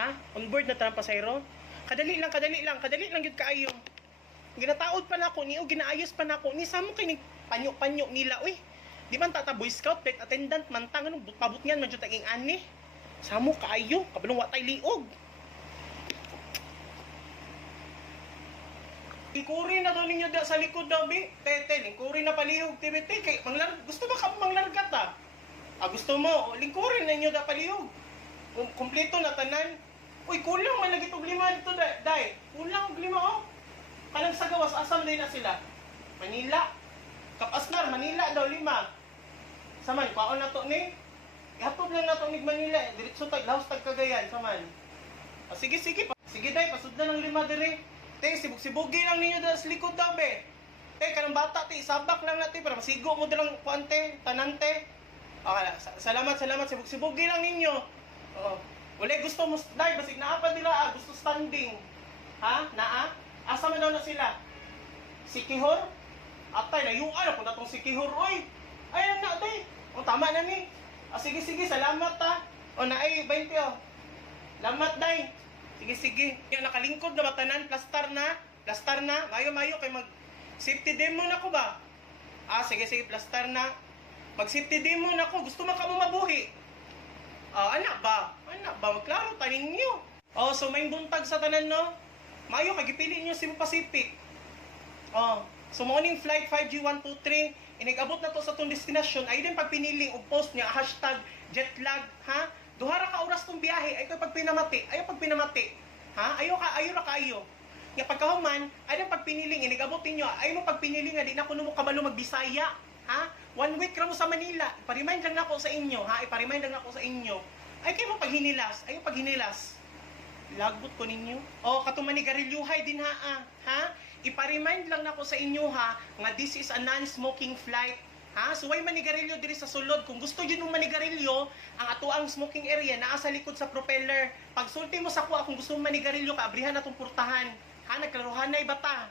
Ha? On board na tanang pasayro? Kadali lang yun kaayo. Ginataod pa na ako ni o ginaayos pa na ako ni samo kay ni panyo nila uy. Di man tata boy scout flight attendant man tang anong pabot niyan man jud taging ani. Samo kaayo kabulong wa tay liog. Ikuri na daw ninyo da sa likod daw bi. Tete, lingkuri na palihog TBT kay gusto ba ka manglargat ah? Gusto mo lingkurin ninyo da palihog. Kumpleto na tanan. Uy, kulang man lagi tog lima dito dai. Kulang og lima oh. Kanang sa gawas asam din na sila. Manila. Kapasnar Manila daw lima. Saman paon na to ni. Ihatod lang na to ni Manila. Diretso tag Laos tag Cagayan saman. Sige. Sige dai pasudlan ng lima dire. Te, sibuk-sibugi lang ninyo sa likod daw, be. Te, kanang bata, te, sabak lang natin para masigo mo dalang kuante, tanante. Okay, salamat, sibuk-sibugi lang ninyo. Oo. Wala gusto mo, dahil basig naapa nila, gusto standing. Ha? Naa? Asa man daw na sila? Sikihor? Atay, nayuan ako na itong Sikihor, oy. Ayan na, day. O, tama na ni. Sige, salamat, ha. O, naay, 20, o. Salamat, day. Sige. Yung nakalingkod na batanan, plastar na. Mayo kay mag safety demo na ko ba? Sige, plastar na. Mag safety demo na ko. Gusto man ka mo mabuhi. Anak ba? Magklaro taning niyo. So may buntag sa tanan no. Mayo kay gipili niyo Cebu Pacific. So morning flight 5G123 inigabot na to sa tong destinasyon ay din pagpiniling og post niya #jetlag ha. Duha ra ka oras tong biyahe ay pag pinamati. Ayaw pag pinamati. Ha? Ayaw ra kaayo. Nga pagkahuman, ay nang pagpiniling inigabot ninyo. Ay mo pagpiniling nga di na kuno mo kabalo magbisaya. Ha? 1 week ra mo sa Manila. Ipa-remind lang nako sa inyo, ha? Ay kayo mo paghinilas. Ayaw paghinilas. Lagbot ko ninyo. Katong manigarilyuhay din ha. Ha? Ipa-remind lang nako sa inyo ha nga this is a non-smoking flight. Ha? So, way manigarilyo diri sa sulod. Kung gusto yun ng manigarilyo, ang atuang smoking area naa sa likod sa propeller. Pag sulti mo sa kuha, kung gusto mong manigarilyo ka, abrihan na itong purtahan. Ha? Nagklaruhan na ibata.